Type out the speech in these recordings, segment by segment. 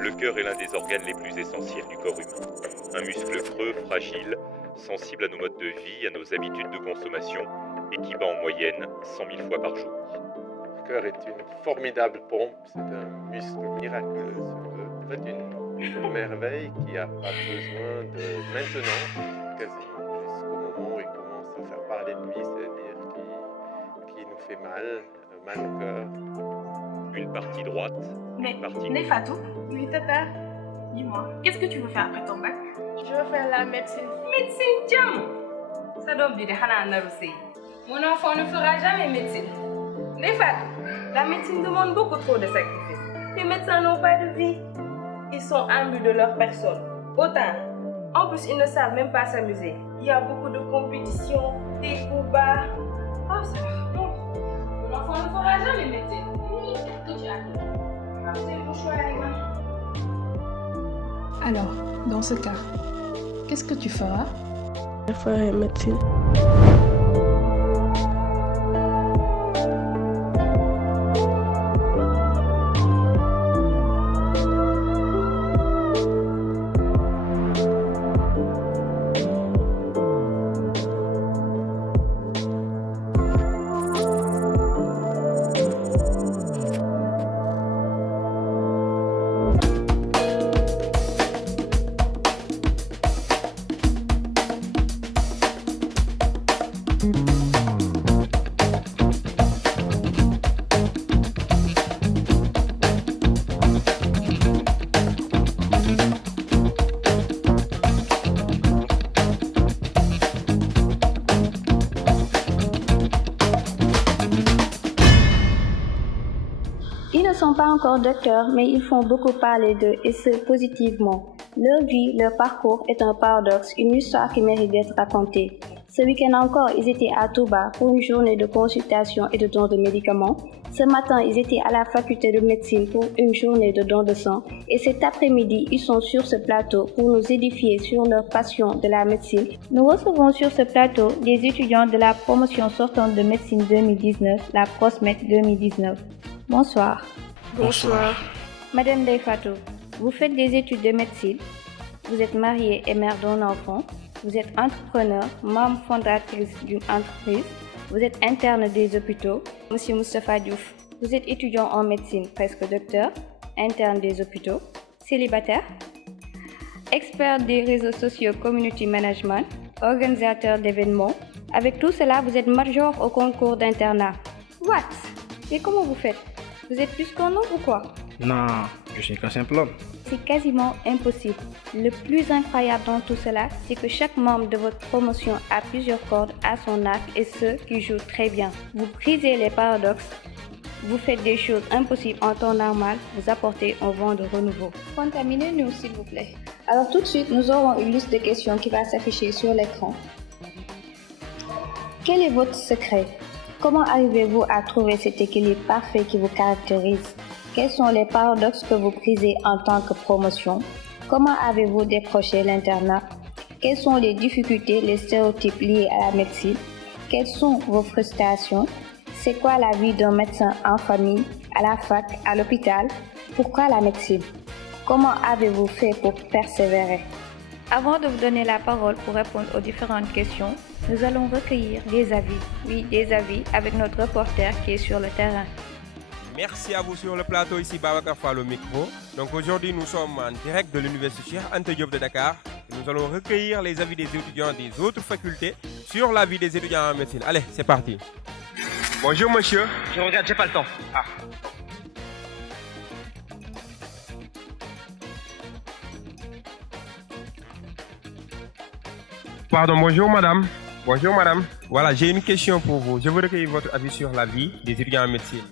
Le cœur est l'un des organes les plus essentiels du corps humain. Un muscle creux, fragile, sensible à nos modes de vie, à nos habitudes de consommation, et qui bat en moyenne 100 000 fois par jour. Le cœur est une formidable pompe, c'est un muscle miraculeux, si on veut. En fait, une merveille qui n'a pas besoin de maintenance, quasiment, jusqu'au moment où il commence à faire parler de lui, c'est-à-dire qui nous fait mal au cœur. Une partie droite, Mais, une partie Ndeye gauche. Fatou, Oui, tata, dis-moi, qu'est-ce que tu veux faire après ton bac? je veux faire la médecine. Médecine, tiens. Ça doit dire Hana Narusei. Mon enfant ne fera jamais médecine. Ndeye Fatou, la médecine demande beaucoup trop de sacrifices. Les médecins n'ont pas de vie. Ils sont imbus de leur personne. Autant. En plus, ils ne savent même pas s'amuser. Il y a beaucoup de compétitions, des coups bas. Oh, ça va. Non. Mon enfant ne fera jamais médecine. Tout y a tout. C'est mon choix, Aïma. Alors, dans ce cas, qu'est-ce que tu feras? Je ferai médecine. Ils ne sont pas encore docteurs, mais ils font beaucoup parler d'eux et ce positivement. Leur vie, leur parcours est un paradoxe, une histoire qui mérite d'être racontée. Ce week-end encore, ils étaient à Touba pour une journée de consultation et de don de médicaments. Ce matin, ils étaient à la faculté de médecine pour une journée de don de sang. Et cet après-midi, ils sont sur ce plateau pour nous édifier sur leur passion de la médecine. Nous recevons sur ce plateau des étudiants de la promotion sortante de médecine 2019, la PROSMED 2019. Bonsoir. Bonsoir. Madame Ndeye Fatou, vous faites des études de médecine. Vous êtes mariée et mère d'un enfant. Vous êtes entrepreneur, membre fondatrice d'une entreprise. Vous êtes interne des hôpitaux. Monsieur Moustapha Diouf, vous êtes étudiant en médecine, presque docteur, interne des hôpitaux, célibataire, expert des réseaux sociaux community management, organisateur d'événements. Avec tout cela, vous êtes major au concours d'internat. What? Et comment vous faites? Vous êtes plus qu'un homme ou quoi? Non, je suis qu'un simple homme. C'est quasiment impossible. Le plus incroyable dans tout cela, c'est que chaque membre de votre promotion a plusieurs cordes à son arc et ceux qui jouent très bien. Vous brisez les paradoxes, vous faites des choses impossibles en temps normal, vous apportez un vent de renouveau. Contaminez-nous s'il vous plaît. Alors tout de suite, nous aurons une liste de questions qui va s'afficher sur l'écran. Quel est votre secret? Comment arrivez-vous à trouver cet équilibre parfait qui vous caractérise? Quels sont les paradoxes que vous brisez en tant que promotion? Comment avez-vous décroché l'internat? Quelles sont les difficultés, les stéréotypes liés à la médecine? Quelles sont vos frustrations? C'est quoi la vie d'un médecin en famille, à la fac, à l'hôpital? Pourquoi la médecine? Comment avez-vous fait pour persévérer? Avant de vous donner la parole pour répondre aux différentes questions, nous allons recueillir des avis. Oui, des avis avec notre reporter qui est sur le terrain. Merci à vous sur le plateau, ici Babacar Fall au micro. Donc aujourd'hui nous sommes en direct de l'université Cheikh Anta Diop de Dakar. Nous allons recueillir les avis des étudiants des autres facultés sur la vie des étudiants en médecine. Allez, c'est parti. Bonjour monsieur. Je regarde, j'ai pas le temps. Ah. Pardon, bonjour madame. Bonjour madame. Voilà, j'ai une question pour vous. Je veux recueillir votre avis sur la vie des étudiants en médecine.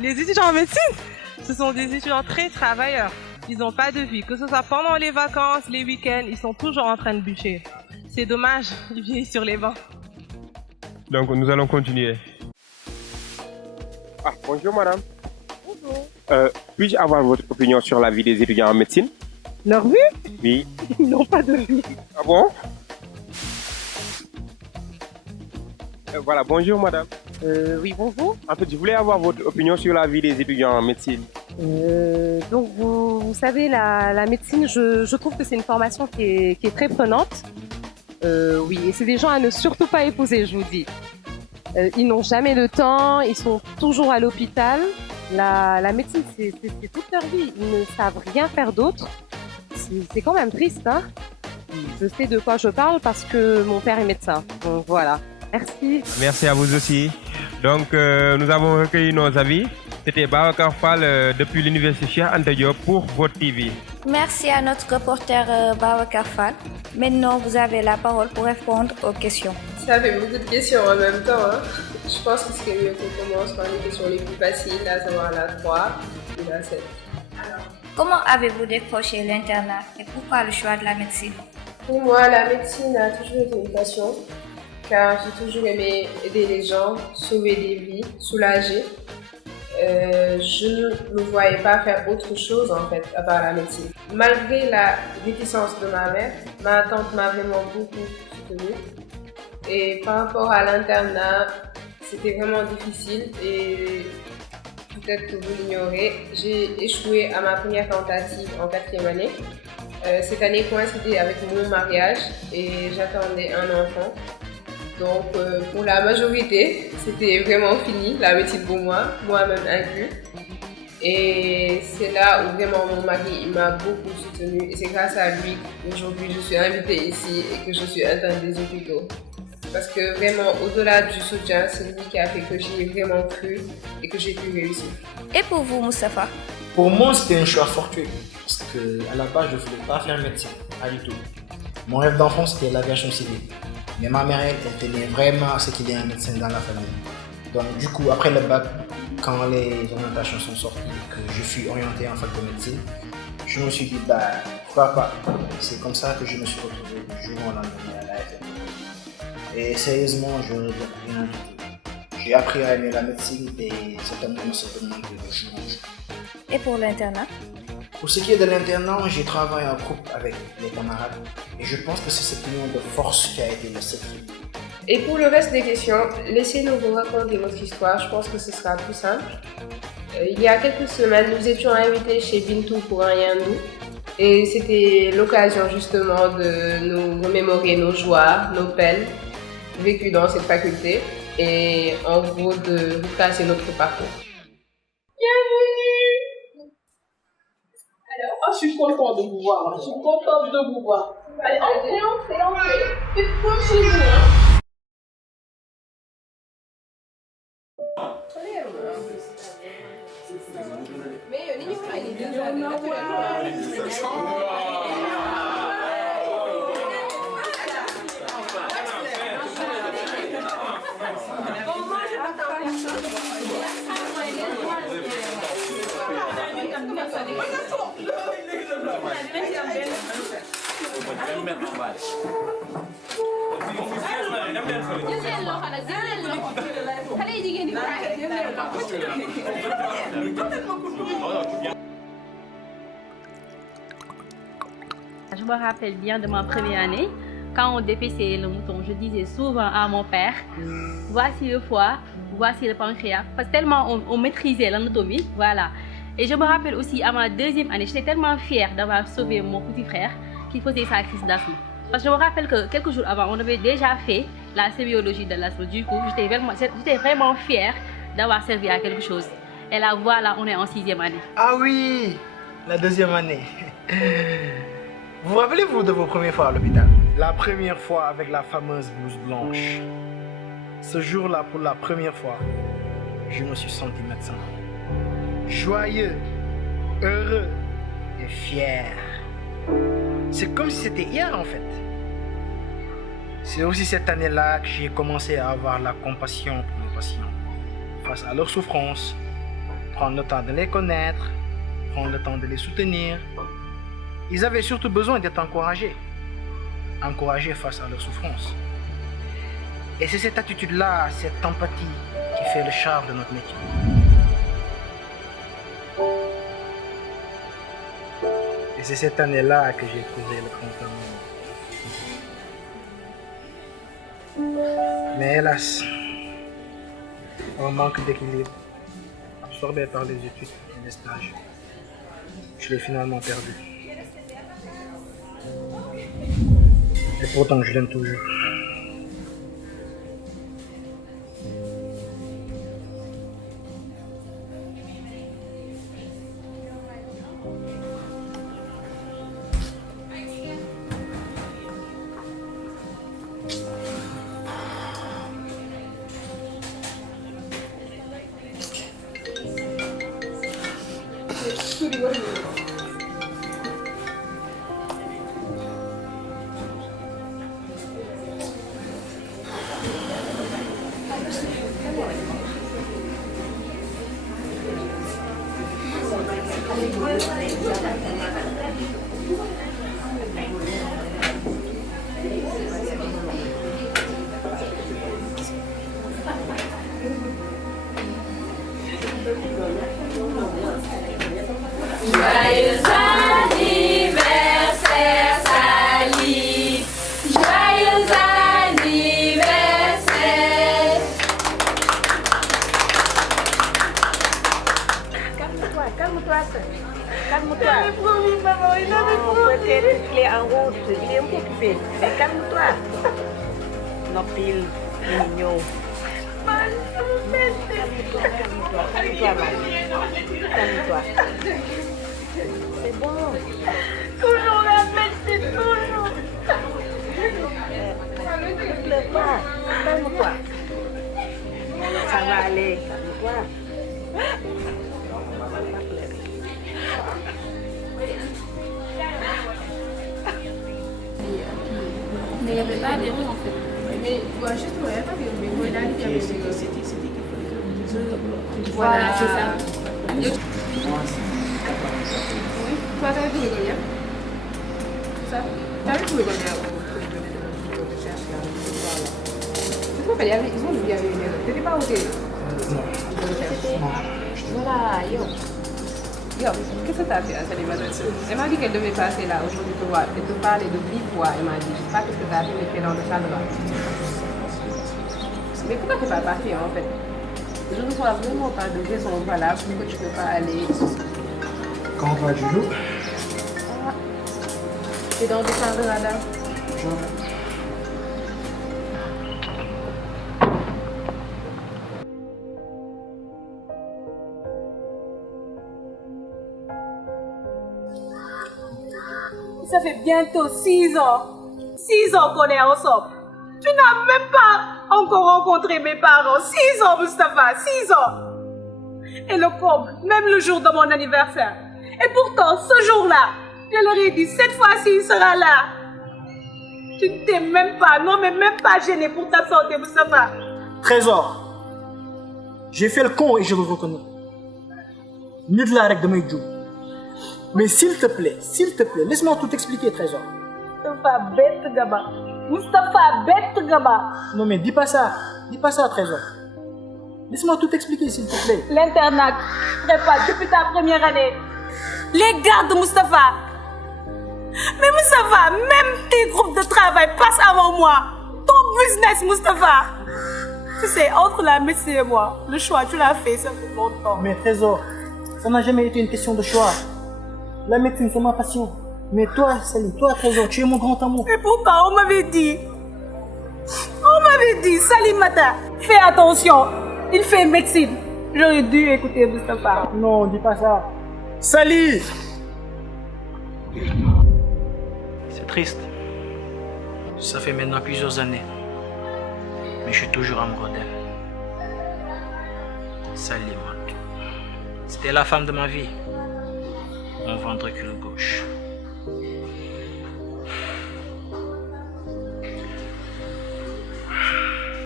Les étudiants en médecine, ce sont des étudiants très travailleurs. Ils n'ont pas de vie, que ce soit pendant les vacances, les week-ends, ils sont toujours en train de bûcher. C'est dommage, ils vieillissent sur les bancs. Donc nous allons continuer. Ah, bonjour madame. Bonjour. Puis-je avoir votre opinion sur la vie des étudiants en médecine? Leur vie? Oui. Ils n'ont pas de vie. Ah bon? Voilà, bonjour madame. Oui, bonjour. En fait, je voulais avoir votre opinion sur la vie des étudiants en médecine. Donc vous savez, la médecine, je trouve que c'est une formation qui est très prenante. Oui, et c'est des gens à ne surtout pas épouser, je vous dis. Ils n'ont jamais le temps, ils sont toujours à l'hôpital. La médecine, c'est toute leur vie. Ils ne savent rien faire d'autre. C'est quand même triste, hein. Je sais de quoi je parle parce que mon père est médecin. Donc voilà. Merci. Merci à vous aussi. Donc, nous avons recueilli nos avis. C'était Babacar Fall depuis l'Université Cheikh Anta Diop pour votre TV. Merci à notre reporter Babacar Fall. Maintenant, vous avez la parole pour répondre aux questions. Ça fait beaucoup de questions en même temps. Hein. Je pense que c'est mieux qu'on commence par les questions les plus faciles, à savoir la 3 et la 7. Comment avez-vous décroché l'internat et pourquoi le choix de la médecine? Pour moi, la médecine a toujours été une passion, car j'ai toujours aimé aider les gens, sauver des vies, soulager. Je ne me voyais pas faire autre chose en fait à part la médecine. Malgré la réticence de ma mère, ma tante m'a vraiment beaucoup soutenue. Et par rapport à l'internat, c'était vraiment difficile et peut-être que vous l'ignorez, j'ai échoué à ma première tentative en 4e année. Cette année coïncidait avec mon mariage et j'attendais un enfant. Donc pour la majorité, c'était vraiment fini, la médecine pour moi, moi-même inclus. Et c'est là où vraiment mon mari m'a beaucoup soutenue et c'est grâce à lui qu'aujourd'hui je suis invitée ici et que je suis interne des hôpitaux. Parce que vraiment, au-delà du soutien, c'est lui qui a fait que j'y ai vraiment cru et que j'ai pu réussir. Et pour vous, Moustapha? Pour moi, c'était un choix fortuit. Parce qu'à la base, je ne voulais pas faire médecine. Pas du tout. Mon rêve d'enfant, c'était l'aviation civile. Mais ma mère, elle tenait vraiment à ce qu'il y ait un médecin dans la famille. Donc, du coup, après le bac, quand les orientations sont sorties et que je suis orienté en fac de médecine, je me suis dit, pourquoi pas? C'est comme ça que je me suis retrouvé du jour au lendemain à la FNP. Et sérieusement, je ne regrette rien du tout. J'ai appris à aimer la médecine et cet amour ne se demande que de jour en jour. Et pour l'internat? Pour ce qui est de l'internat, j'ai travaillé en groupe avec les camarades et je pense que c'est cette union de force qui a été le secret. Et pour le reste des questions, laissez-nous vous raconter votre histoire, je pense que ce sera plus simple. Il y a quelques semaines, nous étions invités chez Bintou pour un Yandou et c'était l'occasion justement de nous remémorer nos joies, nos peines vécues dans cette faculté et en gros de retracer notre parcours. Bienvenue! Alors, je suis contente de vous voir. Je suis contente de vous voir. Allez, entrez. Faites comme chez vous. Hein. Je me rappelle bien de ma première année, quand on dépeçait le mouton, je disais souvent à mon père, voici le foie, voici le pancréas, parce que tellement on maîtrisait l'anatomie, voilà. Et je me rappelle aussi à ma 2e année, j'étais tellement fière d'avoir sauvé mon petit frère qui faisait sa crise d'asthme. Parce que je me rappelle que quelques jours avant, on avait déjà fait la sémiologie de l'asthme. Du coup, j'étais vraiment fière d'avoir servi à quelque chose. Et là, voilà, on est en 6e année. Ah oui, la 2e année. Vous rappelez-vous de vos premières fois à l'hôpital? La première fois avec la fameuse blouse blanche. Ce jour-là, pour la première fois, je me suis senti médecin. Joyeux, heureux et fier. C'est comme si c'était hier en fait. C'est aussi cette année-là que j'ai commencé à avoir la compassion pour mes patients. Face à leurs souffrances, prendre le temps de les connaître, prendre le temps de les soutenir. Ils avaient surtout besoin d'être encouragés. Encouragés face à leurs souffrances. Et c'est cette attitude-là, cette empathie qui fait le charme de notre métier. Et c'est cette année-là que j'ai trouvé le grand amour. Mais hélas, un manque d'équilibre, absorbé par les études et les stages. je l'ai finalement perdu. Et pourtant, je l'aime toujours. Joyeux anniversaire, Sally. Joyeux anniversaire. Calme-toi, calme-toi, sœur. Calme-toi. Il avait promis, maman, il avait promis. Peut-être qu'il est en route, il est un peu occupé. Mais calme-toi. Non, pile, mignon. Calme-toi, calme-toi, calme-toi, calme-toi. C'est bon. Toujours la médecine, toujours. Ne pleure pas, calme-toi. Ça va aller, calme-toi. Mais il n'y avait pas de mots en fait. Mais bon, justement, il n'y avait pas de mots. Mais voilà, il y avait c'était qu'il fallait que voilà, c'est ça. Oui, toi, t'avais trouvé combien? Ça? T'avais trouvé combien? Je crois qu'ils ont dit qu'il y avait une erreur. T'étais pas au télé? Non. Voilà, yo. Yo, qu'est-ce que t'as fait à cette évaluation? Elle m'a dit qu'elle devait passer là aujourd'hui pour voir, et te parler de vive voix. Elle m'a dit, je sais pas qu'est-ce que t'as fait, mais t'es dans le cadre là. Mais pourquoi t'es pas parti en fait? Je ne vois vraiment pas de raison valable pour que tu ne peux pas aller. Quand va du jour? Ah, t'es dans le cadre là, là. Ça fait bientôt 6 ans. 6 ans qu'on est ensemble. Tu n'as même pas encore rencontré mes parents. 6 ans, Mustapha, 6 ans. Et le comble, même le jour de mon anniversaire. Et pourtant, ce jour-là, je leur ai dit, cette fois-ci, il sera là. Tu ne t'es même pas, non mais même pas gêné pour t'absenter, Mustapha. Trésor, j'ai fait le con et je le reconnais. Ni de la règle de Maïdjou. Mais s'il te plaît, laisse-moi tout expliquer, Trésor. Mustapha, bête gaba. Mustapha, bête gaba. Non mais dis pas ça, Trésor. Laisse-moi tout expliquer, s'il te plaît. L'internat prépare depuis ta première année. Les gardes, Mustapha. Mais Mustapha, même tes groupes de travail passent avant moi. Ton business, Mustapha. Tu sais, entre la médecine et moi, le choix, tu l'as fait, ça fait longtemps. Mais Trésor, ça n'a jamais été une question de choix. La médecine, c'est ma passion. Mais toi, Sally, toi, Trésor, tu es mon grand amour. Et pourtant, on m'avait dit, Salimata, fais attention, il fait médecine. J'aurais dû écouter Mustapha. Non, dis pas ça. Sally! C'est triste. Ça fait maintenant plusieurs années. Mais je suis toujours amoureux d'elle. Sally, c'était la femme de ma vie. Mon ventricule gauche.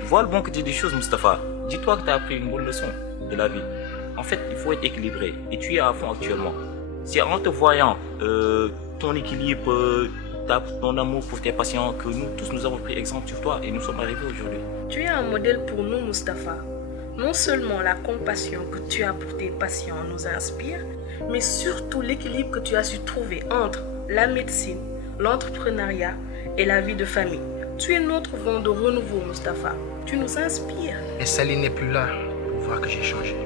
Vois le bon côté des choses, Mustapha. Dis-toi que tu as appris une bonne leçon de la vie. En fait, il faut être équilibré. Et tu es à fond actuellement. C'est en te voyant ton équilibre, ton amour pour tes patients que nous tous nous avons pris exemple sur toi et nous sommes arrivés aujourd'hui. Tu es un modèle pour nous, Mustapha. Non seulement la compassion que tu as pour tes patients nous inspire, mais surtout l'équilibre que tu as su trouver entre la médecine, l'entrepreneuriat et la vie de famille. Tu es notre vent de renouveau, Mustapha. Tu nous inspires. Et Sally n'est plus là pour voir que j'ai changé.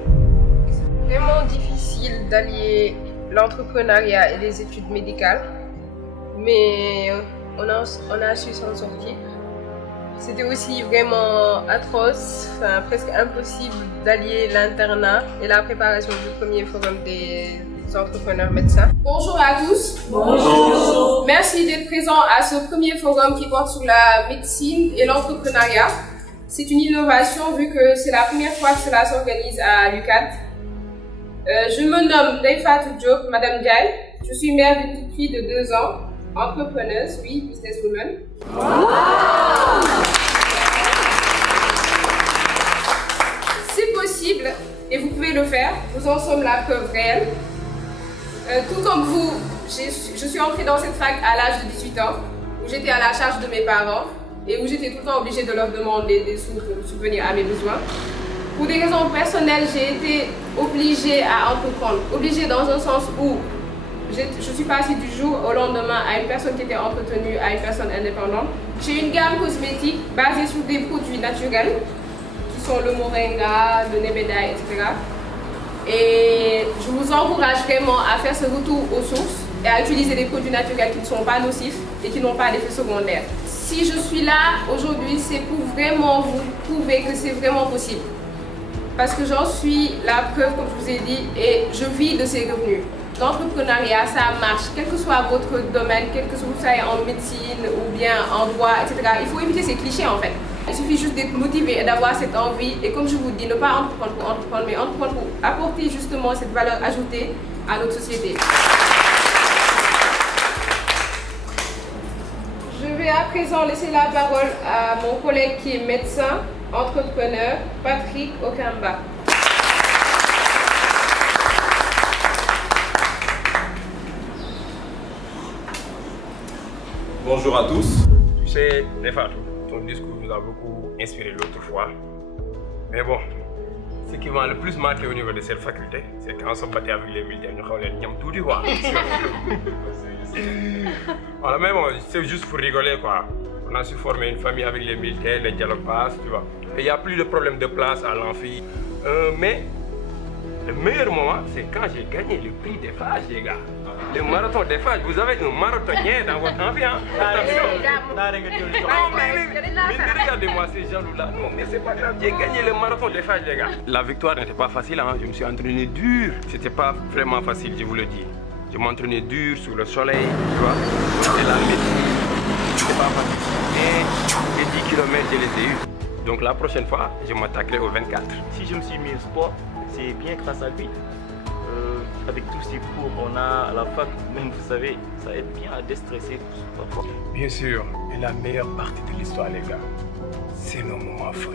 C'est vraiment difficile d'allier l'entrepreneuriat et les études médicales, mais on a su s'en sortir. C'était aussi vraiment atroce, presque impossible d'allier l'internat et la préparation du premier forum des entrepreneurs médecins. Bonjour à tous. Bonjour. Merci d'être présents à ce premier forum qui porte sur la médecine et l'entrepreneuriat. C'est une innovation vu que c'est la première fois que cela s'organise à l'UQAD. Je me nomme Ndeye-Fatou Diop, Madame Diaye. Je suis mère d'une petite fille de 2 ans, entrepreneuse, oui, businesswoman. C'est possible et vous pouvez le faire. Nous en sommes la preuve réelle. Tout comme vous, je suis entrée dans cette fac à l'âge de 18 ans, où j'étais à la charge de mes parents et où j'étais tout le temps obligée de leur demander des sous pour subvenir à mes besoins. Pour des raisons personnelles, j'ai été obligée à entreprendre. Obligée dans un sens où je suis passée du jour au lendemain à une personne qui était entretenue à une personne indépendante. J'ai une gamme cosmétique basée sur des produits naturels, qui sont le moringa, le nebedaï, etc. Et je vous encourage vraiment à faire ce retour aux sources et à utiliser des produits naturels qui ne sont pas nocifs et qui n'ont pas d'effets secondaires. Si je suis là aujourd'hui, c'est pour vraiment vous prouver que c'est vraiment possible. Parce que j'en suis la preuve, comme je vous ai dit, et je vis de ces revenus. L'entrepreneuriat, ça marche, quel que soit votre domaine, quel que soit vous soyez en médecine ou bien en droit, etc. Il faut éviter ces clichés en fait. Il suffit juste d'être motivé et d'avoir cette envie. Et comme je vous dis, ne pas entreprendre pour entreprendre, mais entreprendre pour apporter justement cette valeur ajoutée à notre société. Je vais à présent laisser la parole à mon collègue qui est médecin, entrepreneur, Patrick Okamba. Bonjour à tous. Tu sais, Ndeye-Fatou, ton discours nous a beaucoup inspiré l'autre fois. Mais bon, ce qui m'a le plus marqué au niveau de cette faculté, c'est quand on se battait avec les militaires, nous avons les niams tout du quoi. Voilà, mais bon, c'est juste pour rigoler quoi. On a su former une famille avec les militaires, les dialogues passent, tu vois. Et il n'y a plus de problème de place à l'amphi. Mais le meilleur moment, c'est quand j'ai gagné le prix des phages, les gars. Le marathon des phages, vous avez un marathonnier dans votre amphi, hein? Non, mais regardez-moi ces jaloux-là. Non, mais c'est pas grave, j'ai gagné le marathon des phages, les gars. La victoire n'était pas facile, hein? Je me suis entraîné dur. C'était pas vraiment facile, je vous le dis. Je m'entraînais dur sous le soleil, tu vois. C'était la médecine. C'était pas facile. Mais les 10 km, je les ai eus. Donc la prochaine fois, je m'attaquerai au 24. Si je me suis mis au sport, c'est bien grâce à lui. Avec tous ces cours qu'on a à la fac, même vous savez, ça aide bien à déstresser parfois. Bien sûr, et la meilleure partie de l'histoire, les gars, c'est nos moments fun.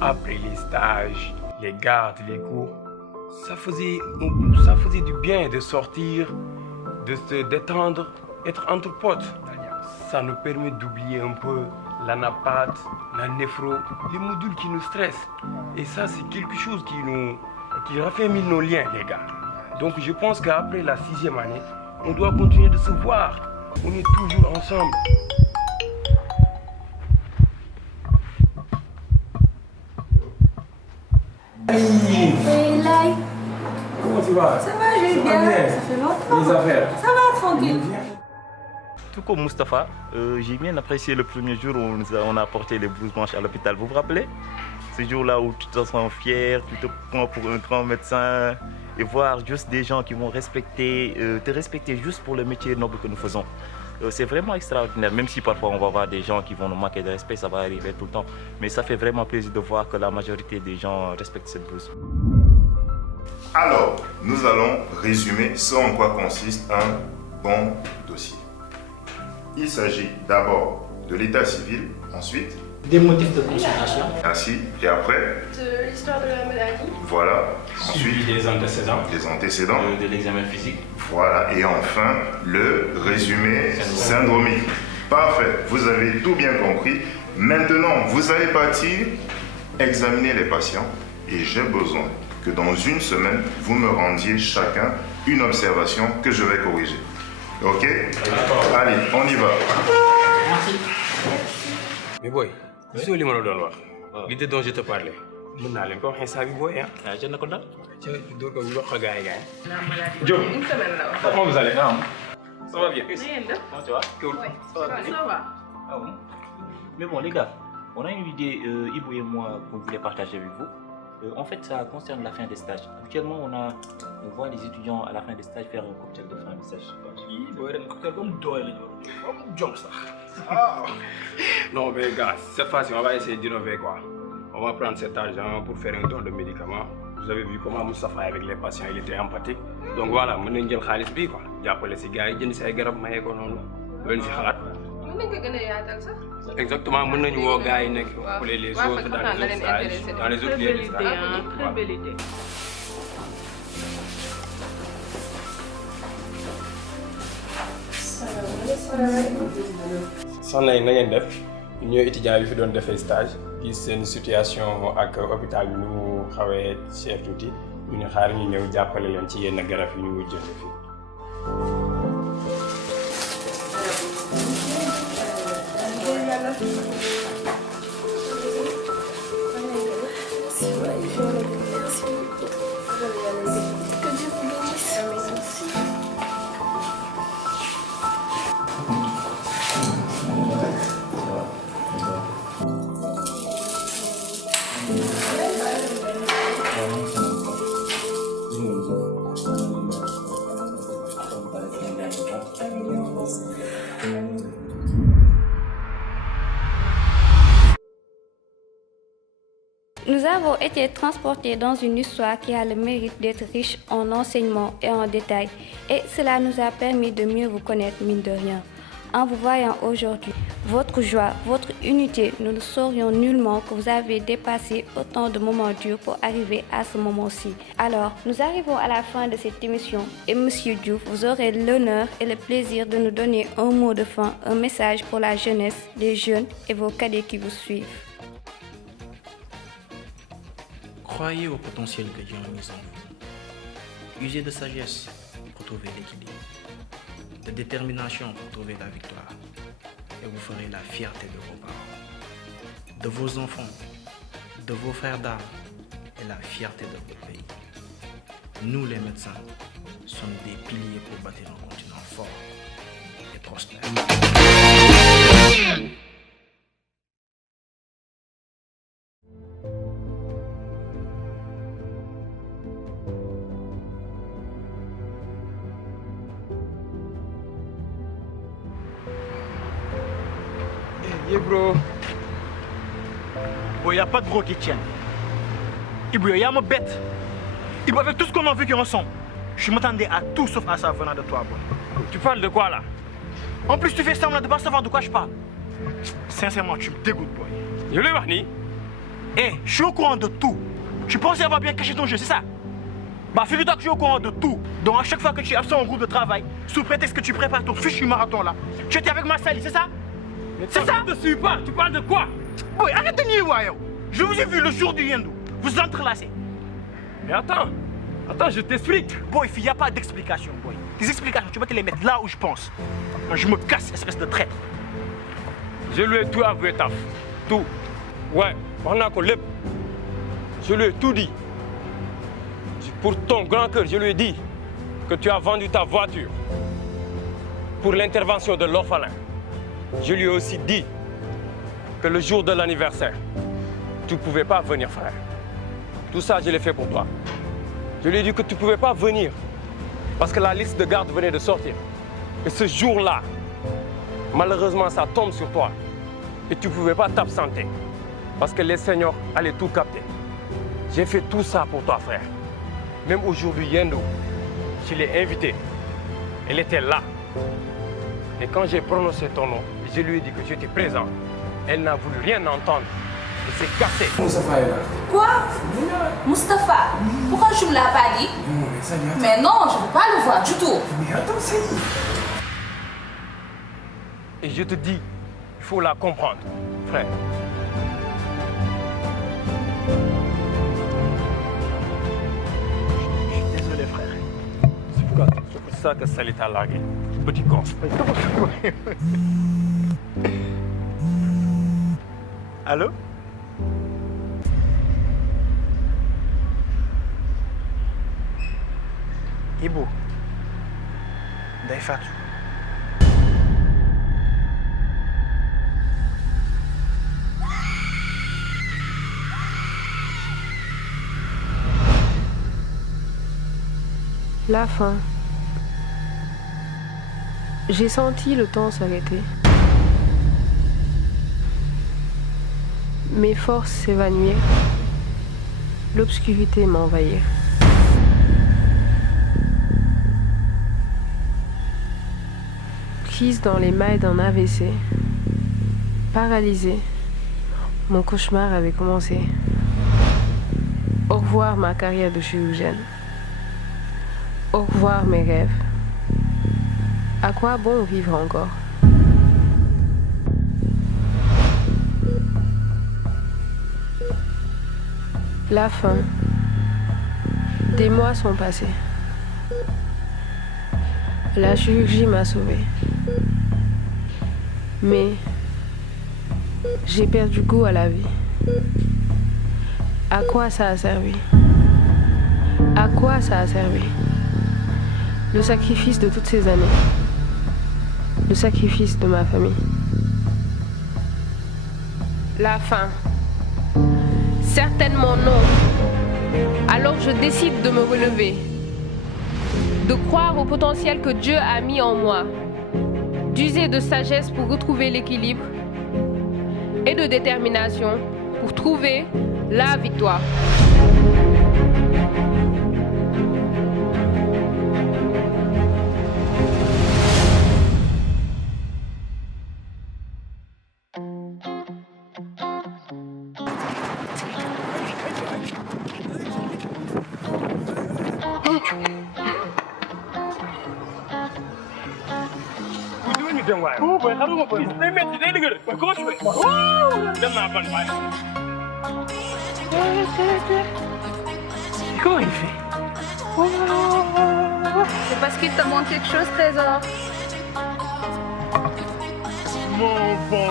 Après les stages, les gardes, les cours, ça faisait du bien de sortir, de se détendre, être entre potes. Ça nous permet d'oublier un peu l'anapathe, la néphro, les modules qui nous stressent. Et ça, c'est quelque chose qui raffermit nos liens, les gars. Donc je pense qu'après la 6e année, on doit continuer de se voir. On est toujours ensemble. Lai. Comment tu vas? Ça va, je vais bien. Ça fait longtemps. Les affaires? Ça va, tranquille. Tout comme Mustapha, j'ai bien apprécié le premier jour où on a apporté les blouses blanches à l'hôpital. Vous vous rappelez? Ce jour-là où tu te sens fier, tu te prends pour un grand médecin et voir juste des gens qui vont te respecter juste pour le métier noble que nous faisons. C'est vraiment extraordinaire, même si parfois on va voir des gens qui vont nous manquer de respect, ça va arriver tout le temps. Mais ça fait vraiment plaisir de voir que la majorité des gens respectent cette blouse. Alors, nous allons résumer ce en quoi consiste un bon dossier. Il s'agit d'abord de l'état civil, ensuite des motifs de consultation. Ainsi, et après de l'histoire de la maladie. Voilà. Ensuite, des antécédents. Les antécédents. De l'examen physique. Voilà. Et enfin, le résumé syndromique. Parfait. Vous avez tout bien compris. Maintenant, vous allez partir examiner les patients et j'ai besoin que dans une semaine, vous me rendiez chacun une observation que je vais corriger. Ok? Allez, on y va. Merci. Mais boy, c'est ce que je te parlais. mën naa leen ko wax instant bi booy ah. ah jënd ko ndax. ca dóor ko wax ko gars yi gars yi. La maladie. Diop. Une semaine là. Comment vous allez? Ça va bien. Comment tu vas? Cool. Ça va bien. Ça va. Ah bon? Mais bon, les gars, on a une idée, Ibo et moi, qu'on voulait partager avec vous. En fait, ça concerne la fin des stages. Actuellement, on voit les étudiants à la fin des stages faire un cocktail de fin de stage. Un cocktail comme Doyle, comme John, ça. Ah. Non, mais gars, cette fois-ci, on va essayer d'innover quoi. On va prendre cet argent pour faire un don de médicaments. Vous avez vu comment Moustapha avec les patients, il était empathique. Donc voilà, on a jël xaalis bi quoi. Jàppale si gars yi jënd si ay garab maye ko noonu. Loolu fi xalaat. Mën nañ ko gën a yaatal sax. Exactement, mën nañu woo gars yi nekk pour les autres dans les autres stages, dans les autres lieux de stage. Très belle idée. soxna yi na ngeen def ñooy étudiants yi fi doon defee stage gis seen situation ak hôpital bi nu mu xawee cher tuuti ñu ne xaar ñu ñëw jàppale leen ci yenn garab yi ñu jënd fii. Nous avons été transportés dans une histoire qui a le mérite d'être riche en enseignements et en détails, et cela nous a permis de mieux vous connaître, mine de rien. En vous voyant aujourd'hui, votre joie, votre unité, nous ne saurions nullement que vous avez dépassé autant de moments durs pour arriver à ce moment-ci. Alors, nous arrivons à la fin de cette émission et Monsieur Diouf, vous aurez l'honneur et le plaisir de nous donner un mot de fin, un message pour la jeunesse, les jeunes et vos cadets qui vous suivent. Croyez au potentiel que Dieu a mis en vous. Usez de sagesse pour trouver l'équilibre, de détermination pour trouver la victoire. Et vous ferez la fierté de vos parents, de vos enfants, de vos frères d'armes et la fierté de votre pays. Nous, les médecins, sommes des piliers pour bâtir un continent fort et prospère. Yeah, bro. Bon, y a pas de bro qui tienne. Ibro, y a ma bête. Ibro, avec tout ce qu'on a vécu ensemble, je m'attendais à tout sauf à ça venant de toi, bro. Tu parles de quoi là? En plus, tu fais semblant de pas savoir de quoi je parle. Sincèrement, tu me dégoûtes, boy. Je l'ai dit. Eh, je suis au courant de tout. Tu pensais avoir bien caché ton jeu, c'est ça? Bah, figure-toi que je suis au courant de tout. Donc, à chaque fois que tu es absent au groupe de travail, sous prétexte que tu prépares ton fichu marathon là, tu étais avec Massali, c'est ça? C'est ça? Je ne te suis pas, tu parles de quoi? Boy, arrête de nier, Wayo. Je vous ai vu le jour du Yendo. Vous entrelacez. Mais attends, je t'explique. Boy, il n'y a pas d'explication, boy. Tes explications, tu vas te les mettre là où je pense. Moi, je me casse, espèce de traître. Je lui ai tout avoué, Taf. Tout. Ouais, on a collé. Je lui ai tout dit. Pour ton grand cœur, je lui ai dit que tu as vendu ta voiture pour l'intervention de l'orphelin. Je lui ai aussi dit que le jour de l'anniversaire, tu ne pouvais pas venir, frère. Tout ça, je l'ai fait pour toi. Je lui ai dit que tu ne pouvais pas venir parce que la liste de garde venait de sortir. Et ce jour-là, malheureusement, ça tombe sur toi. Et tu ne pouvais pas t'absenter parce que les seigneurs allaient tout capter. J'ai fait tout ça pour toi, frère. Même aujourd'hui, Yendo, je l'ai invitée. Elle était là. Et quand j'ai prononcé ton nom, je lui ai dit que tu étais présent. Elle n'a voulu rien entendre. Elle s'est cassée. Moustapha est là. Quoi? Moustapha? Pourquoi tu ne me l'as pas dit? Mais non, je ne veux pas le voir du tout. Mais attends, c'est... Et je te dis, il faut la comprendre, frère. Je suis désolé, frère. C'est pour ça que Sali t'a largué. Petit con. Allô? Ibu, Ndeye Fatou. La fin. J'ai senti le temps s'arrêter. Mes forces s'évanouir. L'obscurité m'envahir. Prise dans les mailles d'un AVC, paralysée, mon cauchemar avait commencé. Au revoir ma carrière de chirurgienne. Au revoir mes rêves. À quoi bon vivre encore? La fin. Des mois sont passés. La chirurgie m'a sauvée. Mais j'ai perdu goût à la vie. À quoi ça a servi? À quoi ça a servi? Le sacrifice de toutes ces années. Le sacrifice de ma famille. La fin. Certainement non. Alors je décide de me relever. De croire au potentiel que Dieu a mis en moi. D'user de sagesse pour retrouver l'équilibre. Et de détermination pour trouver la victoire. Comment il fait? C'est parce qu'il te manque quelque chose, Trésor. Mon bon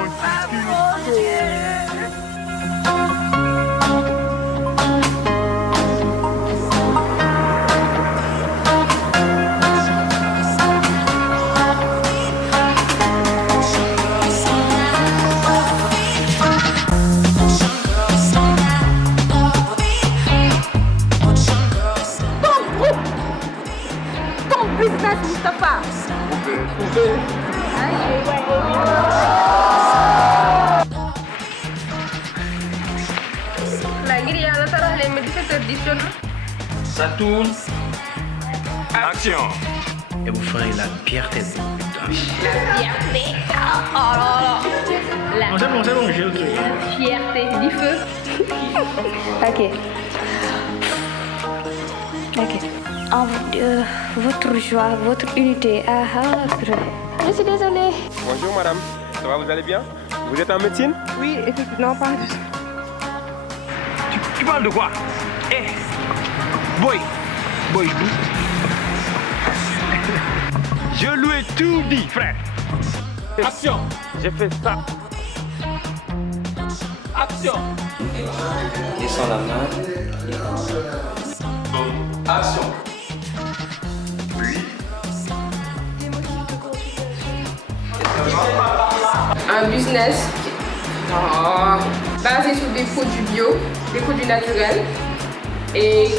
Mustafa. Ça tourne. Action. Et vous ferez la fierté de vos victoires. La fierté. Oh là là. C'est bon, j'ai autre. La fierté du feu. Ok. Votre joie, votre unité. Je suis désolée. Bonjour madame, ça va, vous allez bien? Vous êtes en médecine? Oui, effectivement, pas du tout. Tu parles de quoi? Eh, boy, je lui ai tout dit, frère. Action. J'ai fait ça. Action. Descends la main. Action. Un business basé sur des produits bio, des produits naturels et